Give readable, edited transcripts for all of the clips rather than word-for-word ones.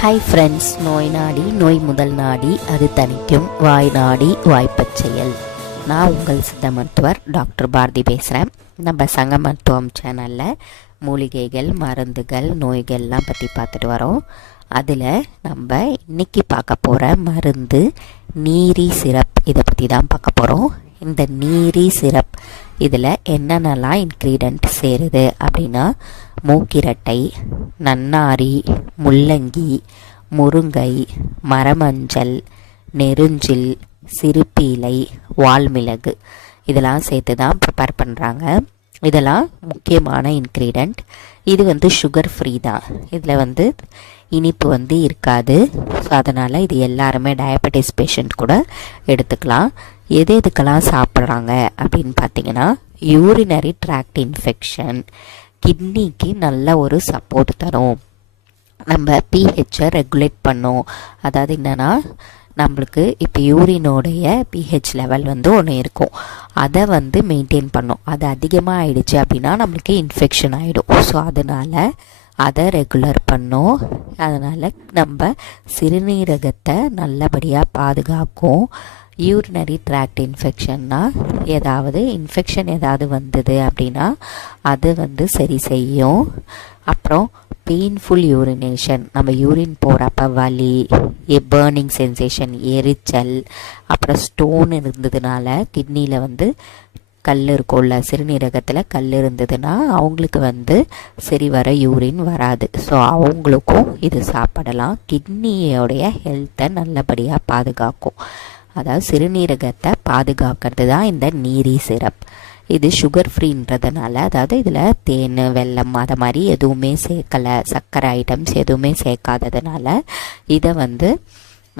Hi friends, நோய் நாடி நோய் முதல் நாடி அது தணிக்கும், வாய் நாடி வாய்ப்பச் செயல். நான் உங்கள் சித்த மருத்துவர் டாக்டர் பாரதி பேசுகிறேன். நம்ம சங்க மருத்துவம் சேனலில் மூலிகைகள், மருந்துகள், நோய்கள்லாம் பற்றி பார்த்துட்டு வரோம். அதில் நம்ம இன்றைக்கி பார்க்க போகிற மருந்து நீரி சிரப். இதை பற்றி தான் பார்க்க போகிறோம். இந்த நீரி சிரப் இதில் என்னென்னலாம் இன்க்ரீடியன்ட் சேருது அப்படின்னா, மூக்கிரட்டை, நன்னாரி, முள்ளங்கி, முருங்கை, மரமஞ்சள், நெருஞ்சில், சிறுப்பீலை, வால்மிளகு இதெல்லாம் சேர்த்து தான் ப்ரிப்பேர் பண்ணுறாங்க. இதெல்லாம் முக்கியமான இன்க்ரீடியன்ட். இது சுகர் ஃப்ரீ தான். இதில் இனிப்பு இருக்காது. ஸோ அதனால் இது எல்லாருமே டயபெட்டிஸ் பேஷண்ட் கூட எடுத்துக்கலாம். எதுக்கெல்லாம் சாப்பிட்றாங்க அப்படின்னு பார்த்தீங்கன்னா, யூரினரி ட்ராக்ட் இன்ஃபெக்ஷன், கிட்னிக்கு நல்ல ஒரு சப்போர்ட் தரும், நம்ம பிஹெச்சை ரெகுலேட் பண்ணும். அதாவது என்னென்னா, நம்மளுக்கு இப்போ யூரினோடைய பிஹெச் லெவல் ஒன்று இருக்கும், அதை மெயின்டைன் பண்ணும். அது அதிகமாக ஆயிடுச்சு அப்படின்னா நம்மளுக்கு இன்ஃபெக்ஷன் ஆகிடும். ஸோ அதனால் அதை ரெகுலர் பண்ணும். அதனால் நம்ம சிறுநீரகத்தை நல்லபடியாக பாதுகாக்கும். யூரினரி ட்ராக்ட் இன்ஃபெக்ஷன்னா, இன்ஃபெக்ஷன் ஏதாவது வந்தது அப்படின்னா அது சரி செய்யும். அப்புறம் பெயின்ஃபுல் யூரினேஷன், நம்ம யூரின் போகிறப்ப வலி, பேர்னிங் சென்சேஷன், எரிச்சல், அப்புறம் ஸ்டோன் இருந்ததுனால கிட்னியில் கல் இருக்கும்ல, சிறுநீரகத்தில் கல் இருந்ததுன்னா அவங்களுக்கு சரி வர யூரின் வராது. ஸோ அவங்களுக்கும் இது சாப்பிடலாம். கிட்னியோடைய ஹெல்த்தை நல்லபடியாக பாதுகாக்கும். அதாவது சிறுநீரகத்தை பாதுகாக்கிறது தான் இந்த நீரி சிரப். இது சுகர் ஃப்ரீன்றதுனால, அதாவது இதில் தேன், வெல்லம் அதை மாதிரி எதுவுமே சேர்க்கலை, சர்க்கரை ஐட்டம்ஸ் எதுவுமே சேர்க்காததுனால இதை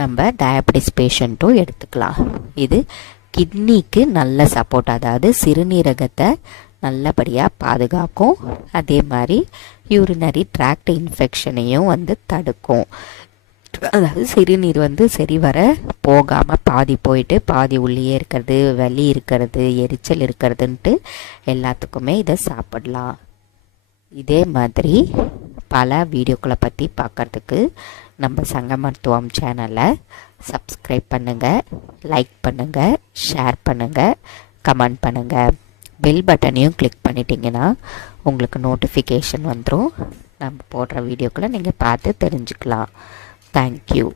நம்ம டயபெட்டிஸ் பேஷண்ட்டும் எடுத்துக்கலாம். இது கிட்னிக்கு நல்ல சப்போர்ட், அதாவது சிறுநீரகத்தை நல்லபடியாக பாதுகாக்கும். அதே மாதிரி யூரினரி ட்ராக்ட் இன்ஃபெக்ஷனையும் தடுக்கும். அதாவது சிறுநீர் சரி வர போகாமல் பாதி போயிட்டு பாதி உள்ளே இருக்கிறது, வலி இருக்கிறது, எரிச்சல் இருக்கிறதுன்ட்டு எல்லாத்துக்குமே இதை சாப்பிடலாம். இதே மாதிரி பல வீடியோக்களை பற்றி பார்க்குறதுக்கு நம்ம சங்க மருத்துவம் சேனலை சப்ஸ்கிரைப் பண்ணுங்கள், லைக் பண்ணுங்கள், ஷேர் பண்ணுங்கள், கமெண்ட் பண்ணுங்கள். பெல் பட்டனையும் கிளிக் பண்ணிட்டீங்கன்னா உங்களுக்கு நோட்டிஃபிகேஷன் வந்துடும். நம்ம போடுற வீடியோக்களை நீங்கள் பார்த்து தெரிஞ்சுக்கலாம். Thank you.